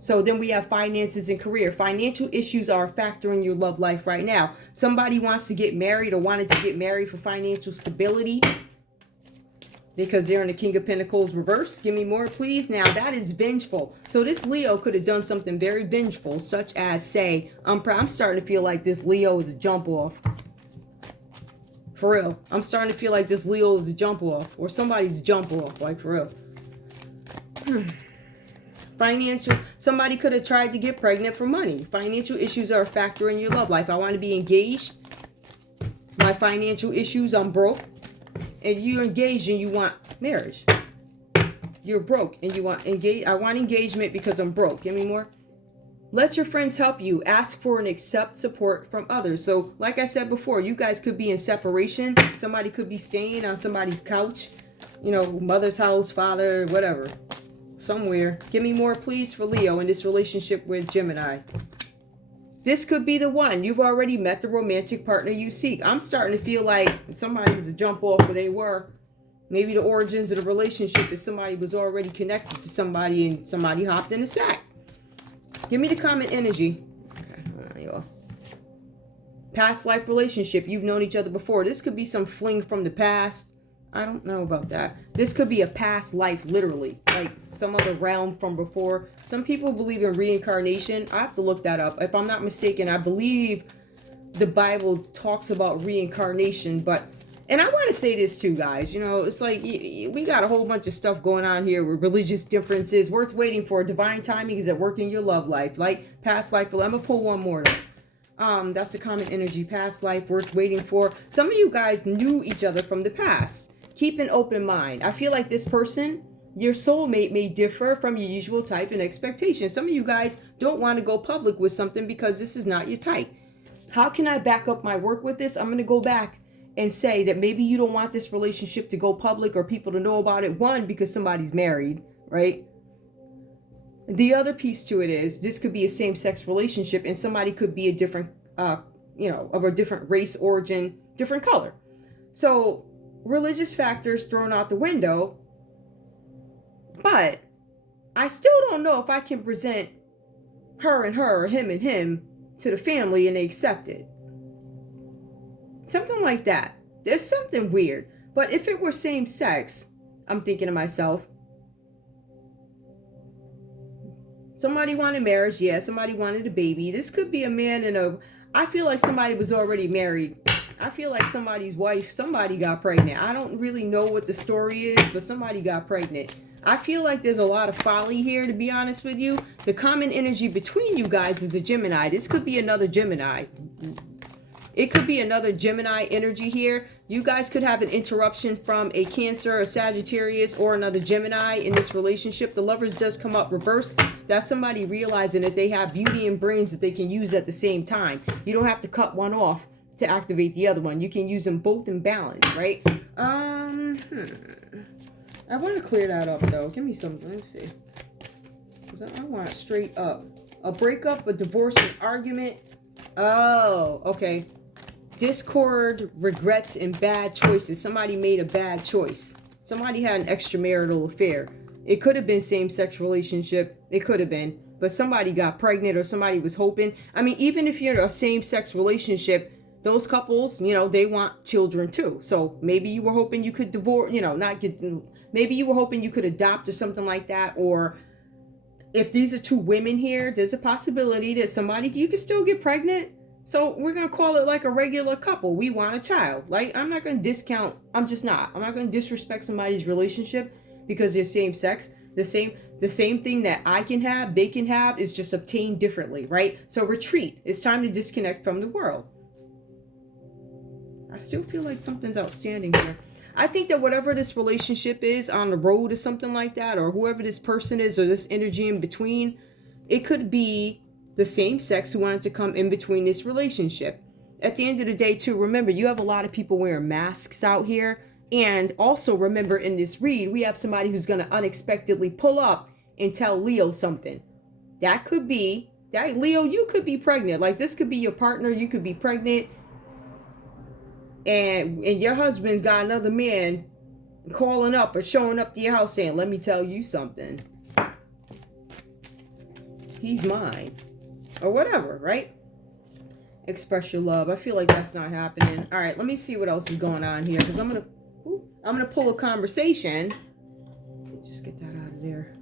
So then we have finances and career. Financial issues are a factor in your love life right now. Somebody wants to get married or wanted to get married for financial stability because they're in the King of Pentacles reverse. Give me more, please. Now, that is vengeful. So this Leo could have done something very vengeful, such as say, I'm starting to feel like this Leo is a jump off. For real. I'm starting to feel like this Leo is a jump off, or somebody's jump off, like for real. Financial, somebody could have tried to get pregnant for money. Financial issues are a factor in your love life. I want to be engaged. My financial issues, I'm broke. And you're engaged and you want marriage. You're broke and you want engage. I want engagement because I'm broke. Give me more. Let your friends help you. Ask for and accept support from others. So like I said before, you guys could be in separation. Somebody could be staying on somebody's couch. You know, mother's house, father, whatever. Somewhere. Give me more, please, for Leo in this relationship with Gemini. This could be the one. You've already met the romantic partner you seek. I'm starting to feel like somebody's a jump off where they were. Maybe the origins of the relationship is somebody was already connected to somebody and somebody hopped in the sack. Give me the common energy. Okay, past life relationship. You've known each other before. This could be some fling from the past. I don't know about that. This could be a past life, literally, like some other realm from before. Some people believe in reincarnation. I have to look that up. If I'm not mistaken, I believe the Bible talks about reincarnation. But, and I want to say this too, guys. You know, it's like we got a whole bunch of stuff going on here with religious differences. Worth waiting for. Divine timing is at work in your love life. Like past life. I'm going to pull one more though. That's the common energy. Past life, worth waiting for. Some of you guys knew each other from the past. Keep an open mind. I feel like this person, your soulmate, may differ from your usual type and expectation. Some of you guys don't want to go public with something because this is not your type. How can I back up my work with this? I'm going to go back and say that maybe you don't want this relationship to go public or people to know about it. One, because somebody's married, right? The other piece to it is this could be a same-sex relationship and somebody could be a different, of a different race, origin, different color. So religious factors thrown out the window, but I still don't know if I can present her and her, him and him to the family, and they accept it. Something like that. There's something weird. But if it were same sex, I'm thinking to myself, somebody wanted marriage, yeah, somebody wanted a baby. This could be a man and a... I feel like somebody was already married. I feel like somebody's wife, somebody got pregnant. I don't really know what the story is, but somebody got pregnant. I feel like there's a lot of folly here, to be honest with you. The common energy between you guys is a Gemini. This could be another Gemini. It could be another Gemini energy here. You guys could have an interruption from a Cancer, a Sagittarius, or another Gemini in this relationship. The Lovers does come up reversed. That's somebody realizing that they have beauty and brains that they can use at the same time. You don't have to cut one off to activate the other one. You can use them both in balance, right? I want to clear that up, though. Give me something. Let me see. I want it straight up. A breakup, a divorce, an argument. Oh, okay. Discord, regrets, and bad choices. Somebody made a bad choice. Somebody had an extramarital affair. It could have been same-sex relationship. It could have been. But somebody got pregnant or somebody was hoping. I mean, even if you're in a same-sex relationship, those couples, you know, they want children too. So maybe you were hoping you could divorce, you know, not get... Maybe you were hoping you could adopt or something like that. Or if these are two women here, there's a possibility that somebody... You can still get pregnant. So we're going to call it like a regular couple. We want a child. Like, I'm not going to discount. I'm just not. I'm not going to disrespect somebody's relationship because they're same sex. The same thing that I can have, they can have, is just obtained differently, right? So retreat. It's time to disconnect from the world. I still feel like something's outstanding here. I think that whatever this relationship is on the road or something like that, or whoever this person is or this energy in between, it could be the same sex who wanted to come in between this relationship. At the end of the day, too, remember, you have a lot of people wearing masks out here. And also remember, in this read, we have somebody who's going to unexpectedly pull up and tell Leo something. That could be, that Leo, you could be pregnant. Like, this could be your partner. You could be pregnant. And your husband's got another man calling up or showing up to your house saying, let me tell you something. He's mine. Or whatever, right? Express your love. I feel like that's not happening. All right, let me see what else is going on here, because I'm gonna pull a conversation. Just get that out of there.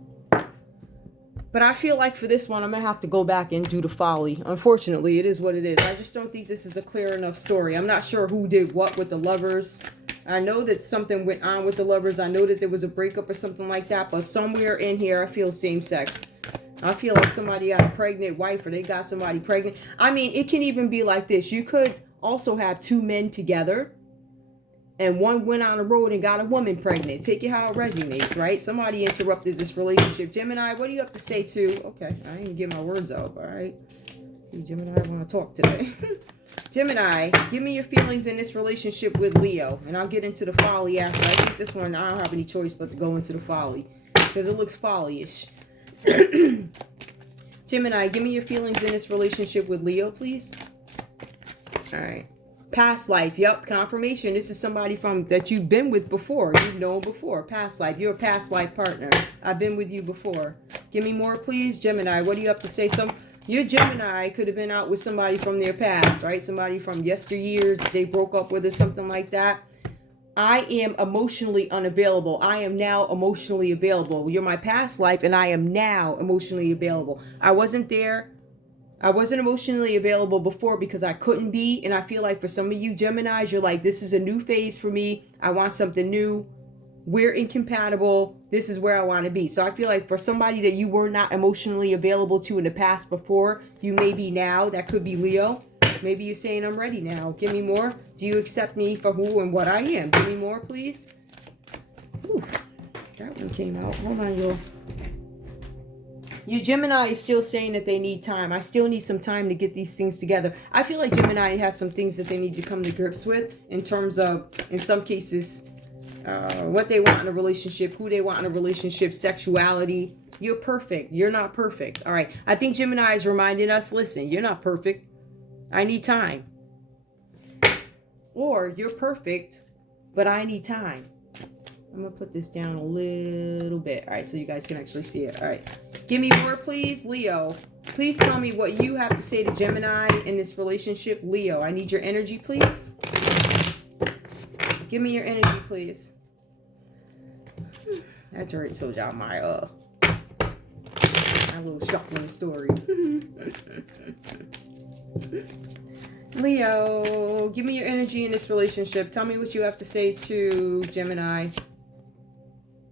But I feel like for this one, I'm gonna have to go back and do the folly. Unfortunately, it is what it is. I just don't think this is a clear enough story. I'm not sure who did what with the Lovers. I know that something went on with the Lovers. I know that there was a breakup or something like that. But somewhere in here, I feel same sex. I feel like somebody got a pregnant wife or they got somebody pregnant. I mean, it can even be like this. You could also have two men together and one went on the road and got a woman pregnant. Take it how it resonates, right? Somebody interrupted this relationship. Gemini, what do you have to say to... Okay, I didn't get my words out, all right? Hey, Gemini, I want to talk today. Gemini, give me your feelings in this relationship with Leo. And I'll get into the folly after. I think this one, I don't have any choice but to go into the folly. Because it looks folly-ish. Gemini, give me your feelings in this relationship with Leo, please. All right. Past life. Yep. Confirmation. This is somebody from that you've been with before. You've known before. Past life. You're a past life partner. I've been with you before. Give me more, please. Gemini, what do you have to say? Your Gemini could have been out with somebody from their past, right? Somebody from yesteryears. They broke up with or something like that. I am emotionally unavailable. I am now emotionally available. You're my past life and I am now emotionally available. I wasn't there. I wasn't emotionally available before because I couldn't be. And I feel like for some of you Geminis, you're like, this is a new phase for me. I want something new. We're incompatible. This is where I want to be. So I feel like for somebody that you were not emotionally available to in the past before, you may be now. That could be Leo. Maybe you're saying, I'm ready now. Give me more. Do you accept me for who and what I am? Give me more, please. Ooh, that one came out. Hold on, y'all. Your Gemini is still saying that they need time. I still need some time to get these things together. I feel like Gemini has some things that they need to come to grips with in terms of, in some cases, what they want in a relationship, who they want in a relationship, sexuality. You're perfect. You're not perfect. All right. I think Gemini is reminding us, listen, you're not perfect. I need time. Or you're perfect, but I need time. I'm going to put this down a little bit. All right, so you guys can actually see it. All right. Give me more, please. Leo, please tell me what you have to say to Gemini in this relationship. Leo, I need your energy, please. Give me your energy, please. I already told y'all my little shuffling story. Leo, give me your energy in this relationship. Tell me what you have to say to Gemini.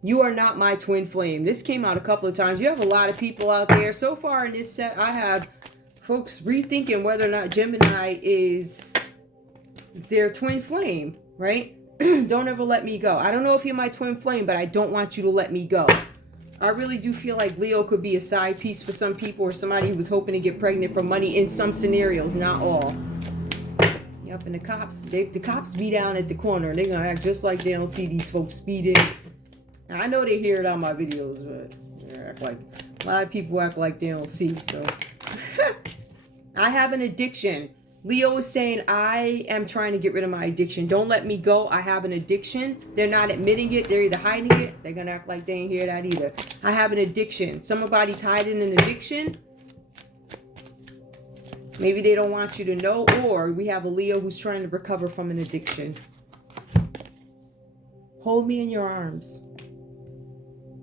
You are not my twin flame. This came out a couple of times. You have a lot of people out there. So far in this set, I have folks rethinking whether or not Gemini is their twin flame, right? Don't ever let me go. I don't know if you're my twin flame, but I don't want you to let me go. I really do feel like Leo could be a side piece for some people, or somebody who was hoping to get pregnant for money in some scenarios, not all. Yep, and the cops be down at the corner. They're going to act just like they don't see these folks speeding. I know they hear it on my videos, but they act like, a lot of people act like they don't see. So I have an addiction. Leo is saying, I am trying to get rid of my addiction. Don't let me go. I have an addiction. They're not admitting it. They're either hiding it. They're going to act like they ain't hear that either. I have an addiction. Somebody's hiding an addiction. Maybe they don't want you to know. Or we have a Leo who's trying to recover from an addiction. Hold me in your arms.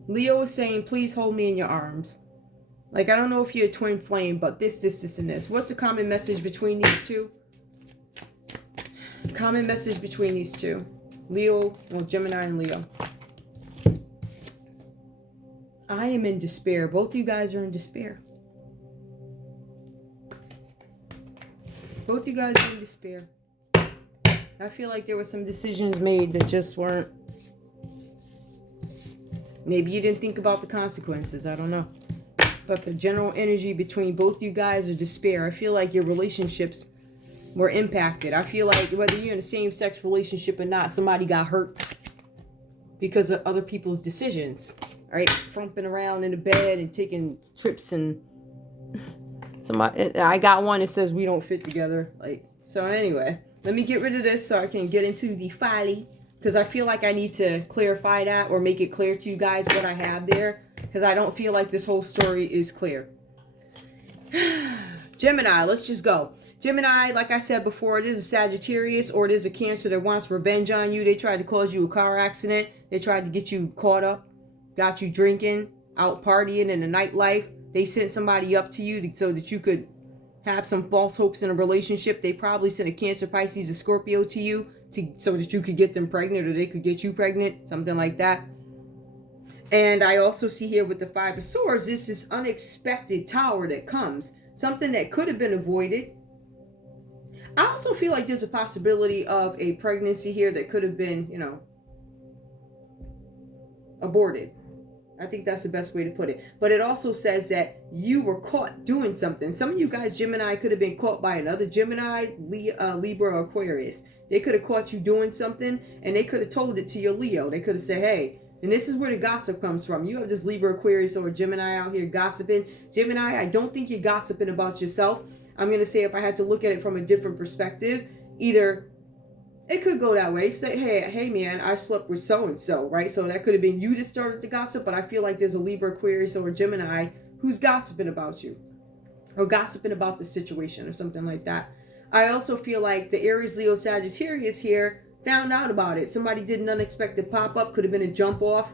Leo is saying, please hold me in your arms. Like, I don't know if you're a twin flame, but this, and this. What's the common message between these two? Common message between these two. Leo, well, Gemini and Leo. I am in despair. Both of you guys are in despair. Both you guys are in despair. I feel like there were some decisions made that just weren't. Maybe you didn't think about the consequences. I don't know. But the general energy between both you guys are despair. I feel like your relationships were impacted. I feel like whether you're in a same-sex relationship or not, somebody got hurt because of other people's decisions. All right? Frumping around in the bed and taking trips and... I got one that says we don't fit together. Like, so anyway, let me get rid of this so I can get into the folly. Because I feel like I need to clarify that or make it clear to you guys what I have there. Because I don't feel like this whole story is clear. Gemini, let's just go. Gemini, like I said before, it is a Sagittarius or it is a Cancer that wants revenge on you. They tried to cause you a car accident. They tried to get you caught up. Got you drinking, out partying in the nightlife. They sent somebody up to you so that you could have some false hopes in a relationship. They probably sent a Cancer, Pisces, a Scorpio to you so that you could get them pregnant or they could get you pregnant, something like that. And I also see here with the Five of Swords, this is unexpected tower that comes. Something that could have been avoided. I also feel like there's a possibility of a pregnancy here that could have been, aborted. I think that's the best way to put it. But it also says that you were caught doing something. Some of you guys, Gemini, could have been caught by another Gemini, Libra, or Aquarius. They could have caught you doing something and they could have told it to your Leo. They could have said, hey, and this is where the gossip comes from. You have this Libra, Aquarius, or Gemini out here gossiping. Gemini, I don't think you're gossiping about yourself. I'm going to say if I had to look at it from a different perspective, either it could go that way. Say, hey, man, I slept with so-and-so, right? So that could have been you that started the gossip, but I feel like there's a Libra, Aquarius, or a Gemini who's gossiping about you or gossiping about the situation or something like that. I also feel like the Aries, Leo, Sagittarius here found out about it. Somebody did an unexpected pop-up. Could have been a jump off.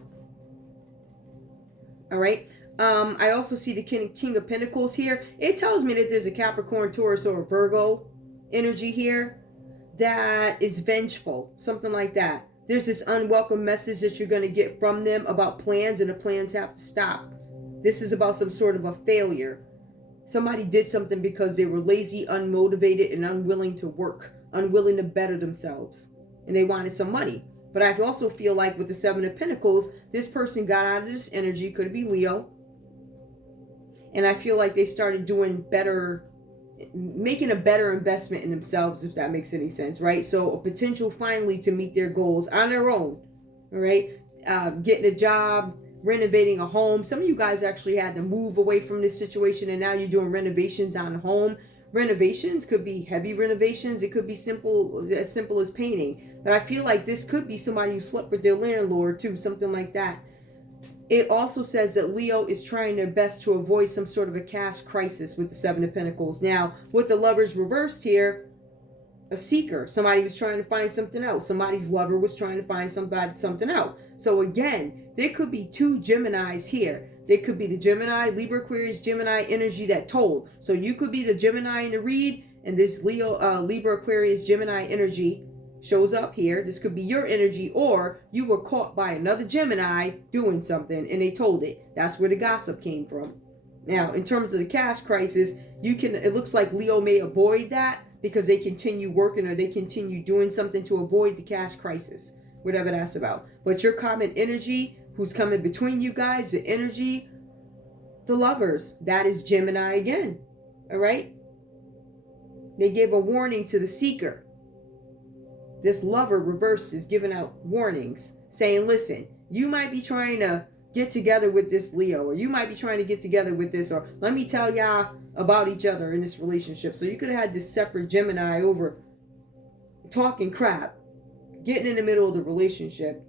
All right. I also see the King of Pentacles here. It tells me that there's a Capricorn, Taurus, or a Virgo energy here that is vengeful, something like that. There's this unwelcome message that you're going to get from them about plans, and the plans have to stop. This is about some sort of a failure. Somebody did something because they were lazy, unmotivated, and unwilling to work, unwilling to better themselves, and they wanted some money. But I also feel like with the Seven of Pentacles, this person got out of this energy, could be Leo, and I feel like they started doing better, making a better investment in themselves, if that makes any sense, right? So a potential finally to meet their goals on their own, all right? Getting a job, renovating a home. Some of you guys actually had to move away from this situation and now you're doing renovations on a home, renovations, could be heavy renovations. It could be simple as painting. But I feel like this could be somebody who slept with their landlord too, something like that. It also says that Leo is trying their best to avoid some sort of a cash crisis with the Seven of Pentacles. Now, with the Lovers reversed here, a seeker. Somebody was trying to find something else. Somebody's lover was trying to find something out. So again, there could be two Geminis here. There could be the Gemini, Libra, Aquarius, Gemini energy that told. So you could be the Gemini in the read, and this Leo, Libra, Aquarius, Gemini energy shows up here. This could be your energy, or you were caught by another Gemini doing something and they told it. That's where the gossip came from. Now, in terms of the cash crisis, it looks like Leo may avoid that because they continue working or they continue doing something to avoid the cash crisis, whatever that's about. But your common energy, who's coming between you guys, the energy, the Lovers, that is Gemini again. All right? They gave a warning to the seeker. This Lover reversed is giving out warnings, saying, listen, you might be trying to get together with this Leo, or you might be trying to get together with this, or let me tell y'all about each other in this relationship. So you could have had this separate Gemini over talking crap, getting in the middle of the relationship,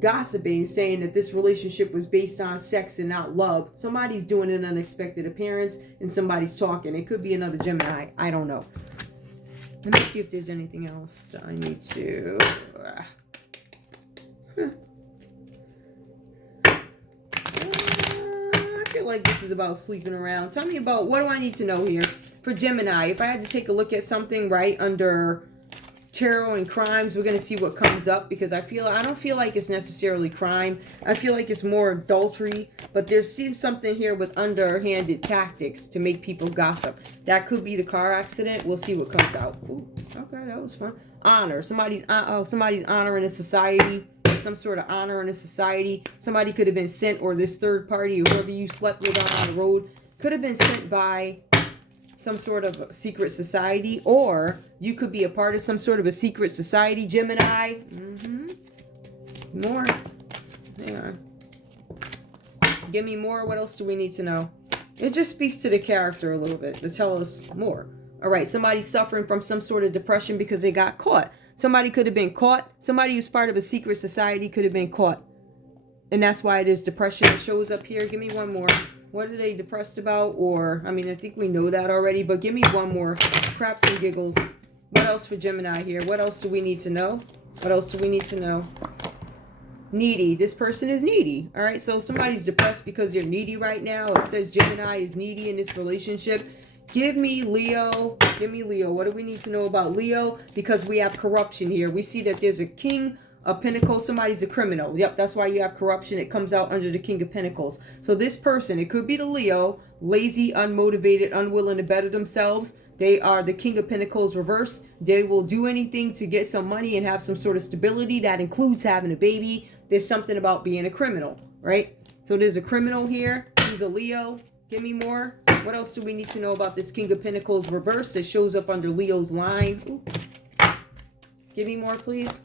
gossiping, saying that this relationship was based on sex and not love. Somebody's doing an unexpected appearance and somebody's talking. It could be another Gemini. I don't know. Let me see if there's anything else I need to... I feel like this is about sleeping around. Tell me about, what do I need to know here? For Gemini, if I had to take a look at something right under tarot and crimes, we're going to see what comes up, because I don't feel like it's necessarily crime. I feel like it's more adultery, but there seems something here with underhanded tactics to make people gossip. That could be the car accident. We'll see what comes out. Ooh, okay, that was fun. Honor. Somebody's honoring a society. Some sort of honor in a society. Somebody could have been sent, or this third party, or whoever you slept with on the road, could have been sent by some sort of secret society, or you could be a part of some sort of a secret society, Gemini. More. Hang on. Give me more. What else do we need to know? It just speaks to the character a little bit to tell us more. All right, somebody's suffering from some sort of depression because they got caught. Somebody could have been caught. Somebody who's part of a secret society could have been caught. And that's why it is depression that shows up here. Give me one more. What are they depressed about? Or, I mean, I think we know that already, but give me one more. Craps and giggles. What else for Gemini here? What else do we need to know? What else do we need to know? Needy. This person is needy. All right, so somebody's depressed because they're needy right now. It says Gemini is needy in this relationship. Give me Leo. Give me Leo. What do we need to know about Leo? Because we have corruption here. We see that there's a King of Pentacles. Somebody's a criminal. Yep, that's why you have corruption. It comes out under the King of Pentacles. So this person, it could be the Leo, lazy, unmotivated, unwilling to better themselves. They are the King of Pentacles reverse. They will do anything to get some money and have some sort of stability. That includes having a baby. There's something about being a criminal, right? So there's a criminal here who's a Leo. Give me more. What else do we need to know about this King of Pentacles reverse that shows up under Leo's line? Ooh. Give me more, please.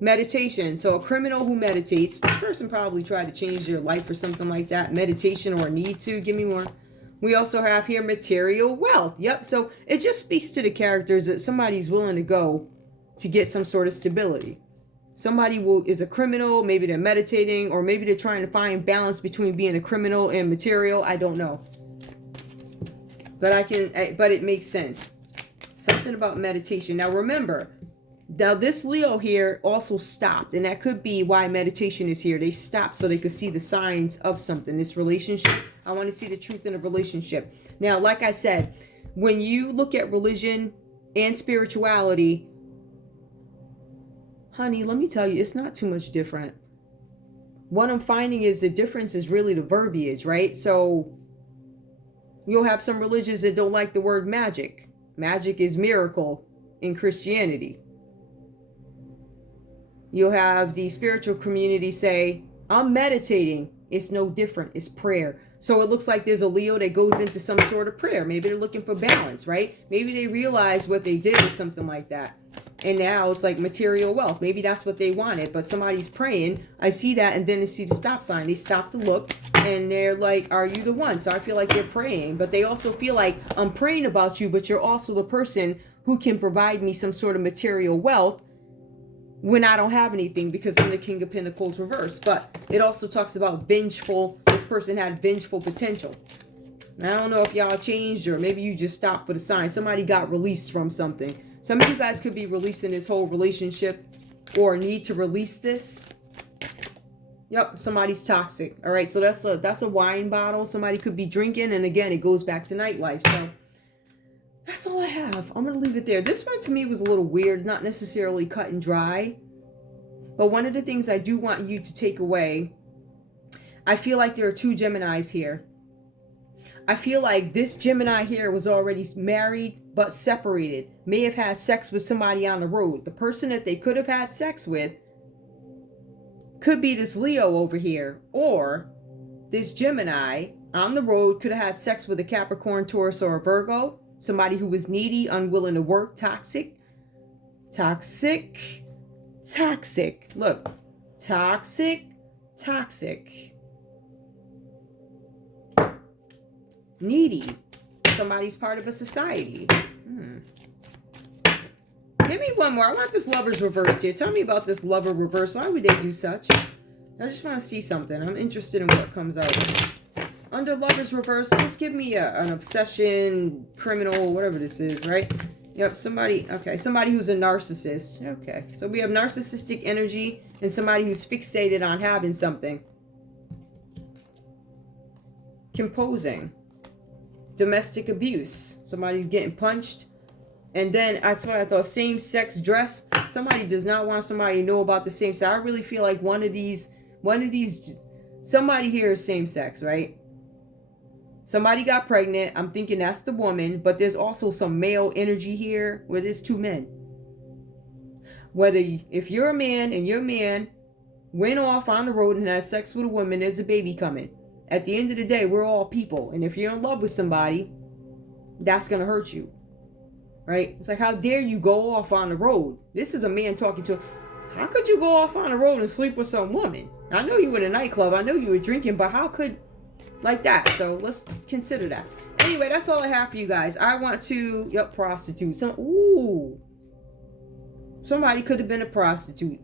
Meditation. So a criminal who meditates. This person probably tried to change their life or something like that. Meditation or a need to. Give me more. We also have here material wealth. Yep. So it just speaks to the characters that somebody's willing to go to get some sort of stability. Somebody is a criminal. Maybe they're meditating, or maybe they're trying to find balance between being a criminal and material. I don't know. But it makes sense. Something about meditation. Now remember, now this Leo here also stopped, and that could be why meditation is here. They stopped so they could see the signs of something. This relationship, I want to see the truth in a relationship. Now, like I said, when you look at religion and spirituality, honey, let me tell you, it's not too much different. What I'm finding is the difference is really the verbiage, right? So you'll have some religions that don't like the word magic. Magic is miracle in Christianity. You'll have the spiritual community say, I'm meditating. It's no different. It's prayer. So it looks like there's a Leo that goes into some sort of prayer. Maybe they're looking for balance, right? Maybe they realize what they did or something like that. And now it's like material wealth. Maybe that's what they wanted, but somebody's praying. I see that, and then I see the stop sign. They stop to look. And they're like, are you the one? So I feel like they're praying, but they also feel like I'm praying about you, but you're also the person who can provide me some sort of material wealth when I don't have anything, because I'm the King of Pentacles reversed. But it also talks about vengeful. This person had vengeful potential. I don't know if y'all changed, or maybe you just stopped for the sign. Somebody got released from something. Some of you guys could be releasing this whole relationship, or need to release this. Yep, somebody's toxic. All right, so that's a wine bottle. Somebody could be drinking, and again, it goes back to nightlife. So that's all I have. I'm going to leave it there. This one to me was a little weird, not necessarily cut and dry. But one of the things I do want you to take away, I feel like there are two Geminis here. I feel like this Gemini here was already married but separated. May have had sex with somebody on the road. The person that they could have had sex with could be this Leo over here. Or this Gemini on the road could have had sex with a Capricorn, Taurus, or a Virgo. Somebody who was needy, unwilling to work, toxic. Toxic. Toxic. Look. Toxic. Toxic. Needy. Somebody's part of a society. Give me one more. I want this Lover's reverse here. Tell me about this Lover reverse. Why would they do such? I just want to see something. I'm interested in what comes out. Under Lover's reverse, just give me an obsession, criminal, whatever this is, right? Yep, somebody, okay, somebody who's a narcissist. Okay, so we have narcissistic energy and somebody who's fixated on having something. Composing. Domestic abuse. Somebody's getting punched. And then, that's what I thought, same-sex dress. Somebody does not want somebody to know about the same sex. I really feel like one of these, somebody here is same-sex, right? Somebody got pregnant. I'm thinking that's the woman, but there's also some male energy here where there's two men. If you're a man and your man went off on the road and had sex with a woman, there's a baby coming. At the end of the day, we're all people. And if you're in love with somebody, that's going to hurt you. Right? It's like, how dare you go off on the road? This is a man talking to, how could you go off on the road and sleep with some woman? I know you were in a nightclub. I know you were drinking, but how could, like that? So let's consider that. Anyway, that's all I have for you guys. I want to, prostitute. Somebody could have been a prostitute.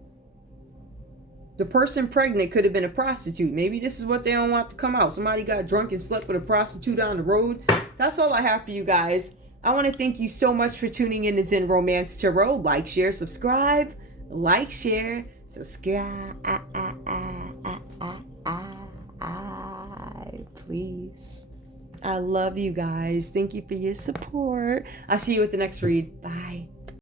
The person pregnant could have been a prostitute. Maybe this is what they don't want to come out. Somebody got drunk and slept with a prostitute on the road. That's all I have for you guys. I want to thank you so much for tuning in to Zen Romance Tarot. Like, share, subscribe. Like, share, subscribe. Please. I love you guys. Thank you for your support. I'll see you at the next read. Bye.